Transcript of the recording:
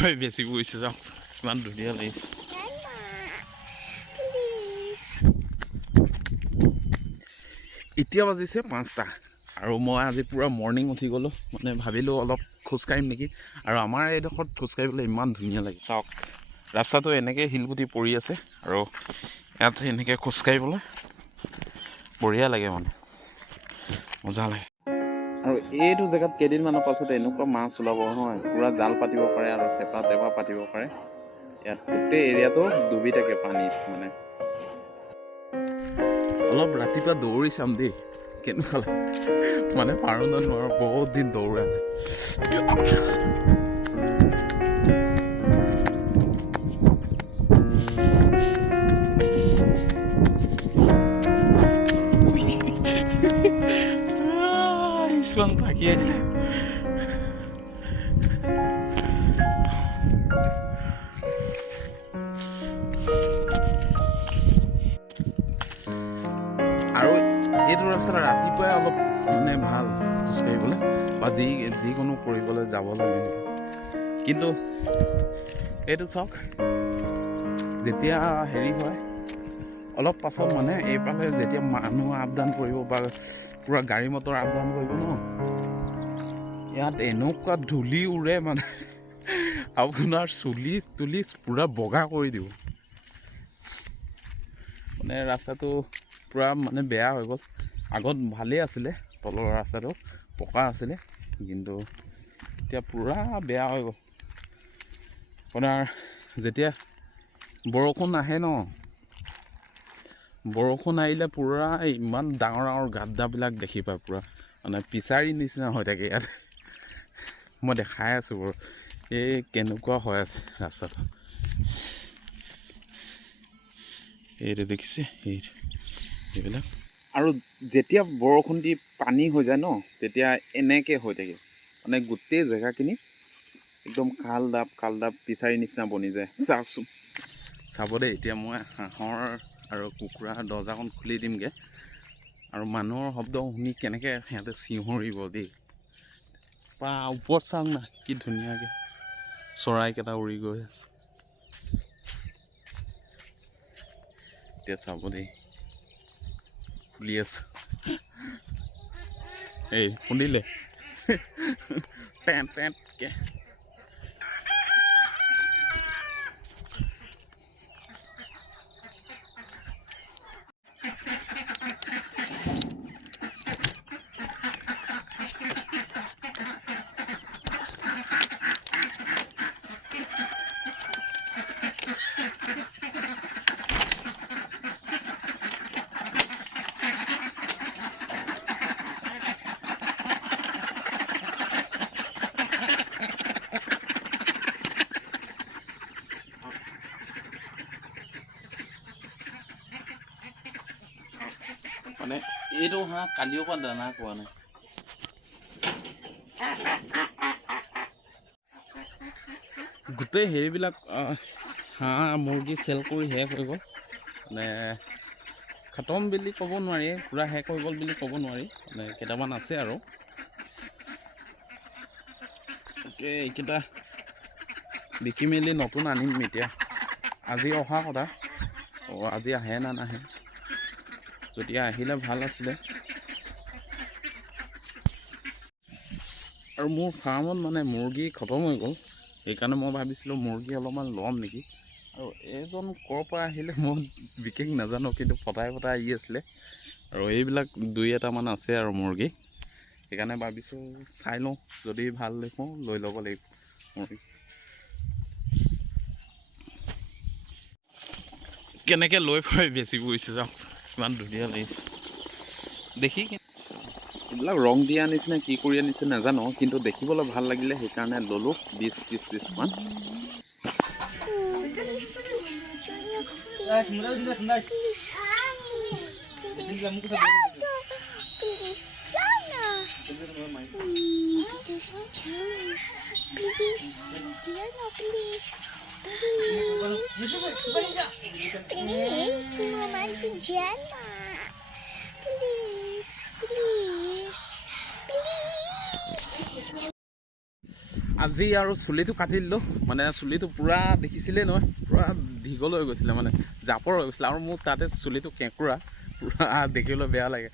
ভয় বেছি পৰিছে যাওক ইমান ধুনীয়া লাগিছে এতিয়া বাজিছে 5টা আৰু মই আজি পুৰা মৰ্ণিং উঠি গ'লোঁ মানে ভাবিলোঁ অলপ খোজকাঢ়িম নেকি আৰু আমাৰ এইডোখৰত খোজকাঢ়িবলৈ ইমান ধুনীয়া লাগে চাওক ৰাস্তাটো এনেকৈ শিলগুটি পৰি আছে আৰু ইয়াত এনেকৈ খোজকাঢ়িবলৈ বঢ়িয়া লাগে মানে মজা লাগে আৰু এইটো জেগাত কেইদিনমানৰ পাছত এনেকুৱা মাছ ওলাব নহয় পুৰা জাল পাতিব পাৰে আৰু চেপা টেপা পাতিব পাৰে ইয়াত গোটেই এৰিয়াটো ডুবি থাকে পানীত মানে অলপ ৰাতিপুৱা দৌৰি চাম দেই কেনেকুৱা লাগে মানে পাৰোঁ নে নোৱাৰোঁ বহুত দিন দৌৰা কিছুমান থাকি আহিলে আৰু এইটো ৰাস্তাত ৰাতিপুৱাই অলপ মানে ভাল খোজকাঢ়িবলৈ বা যিকোনো কৰিবলৈ যাবলৈ মেলিবলৈ কিন্তু এইটো চাওক যেতিয়া হেৰি হয় অলপ পাছত মানে এইফালে যেতিয়া মানুহ আপ ডাউন কৰিব বা পুৰা গাড়ী মটৰ আপ ডাউন কৰিব ন ইয়াত এনেকুৱা ধূলি উৰে মানে আপোনাৰ চুলি তুলি পুৰা বগা কৰি দিব মানে ৰাস্তাটো পুৰা মানে বেয়া হৈ গ'ল আগত ভালেই আছিলে তলৰ ৰাস্তাটো পকা আছিলে কিন্তু এতিয়া পুৰা বেয়া হৈ গ'ল আপোনাৰ যেতিয়া বৰষুণ আহে ন বৰষুণ আহিলে পুৰা ইমান ডাঙৰ ডাঙৰ গাদ্দাবিলাক দেখি পায় পুৰা মানে পিছাৰী নিচিনা হৈ থাকে ইয়াত মই দেখাই আছোঁ বাৰু এই কেনেকুৱা হৈ আছে ৰাস্তাটো এইটো দেখিছে এইবিলাক আৰু যেতিয়া বৰষুণ দি পানী হৈ যায় ন তেতিয়া এনেকৈ হৈ থাকে মানে গোটেই জেগাখিনি একদম কাল দাব পিছাৰী নিচিনা বনি যায় চাওকচোন চাব দেই এতিয়া মই হাঁহৰ আৰু কুকুৰাৰ দৰ্জাখন খুলি দিমগৈ আৰু মানুহৰ শব্দ শুনি কেনেকৈ সিহঁতে চিঞৰিব দেই বা ওপৰত চাওক না কি ধুনীয়াকৈ চৰাইকেইটা উৰি গৈ আছে এতিয়া চাব দেই খুলি আছোঁ এই শুনিলে পেণ্টকৈ মানে এইটো হাঁহ কালিৰ পৰা দানা খোৱা নাই গোটেই হেৰিবিলাক হাঁহ মুৰ্গী চেল কৰি শেষ হৈ গ'ল মানে খতম বুলি ক'ব নোৱাৰি পূৰা শেষ হৈ গ'ল বুলি ক'ব নোৱাৰি মানে কেইটামান আছে আৰু এইকেইটা বিকি মেলি নতুন আনিম এতিয়া আজি অহা কথা আজি আহে না নাহে যদি আহিলে ভাল আছিলে আৰু মোৰ ফাৰ্মত মানে মুৰ্গী খতম হৈ গ'ল সেইকাৰণে মই ভাবিছিলোঁ মুৰ্গী অলপমান ল'ম নেকি আৰু এজন ক'ৰ পৰা আহিলে মই বিশেষ নাজানো কিন্তু ফটাই আহি আছিলে আৰু এইবিলাক 2-এটামান আছে আৰু মুৰ্গী সেইকাৰণে ভাবিছোঁ চাই লওঁ যদি ভাল দেখোঁ লৈ ল'ব লাগিব মুৰ্গী কেনেকৈ লৈ বেছি পৰিছে যাওক ইমান ধুনীয়া লাগিছে দেখি এইবিলাক ৰং দিয়া নিচিনা কি কৰি আনিছে নাজানো কিন্তু দেখিবলৈ ভাল লাগিলে সেইকাৰণে ল'লোঁ 20-30 পিছমান আজি আৰু চুলিটো কাটি দিলোঁ মানে চুলিটো পূৰা দেখিছিলেই নহয় পূৰা দীঘল হৈ গৈছিলে মানে জাপৰ হৈ গৈছিলে আৰু মোৰ তাতে চুলিটো কেঁকুৰা পূৰা দেখিবলৈ বেয়া লাগে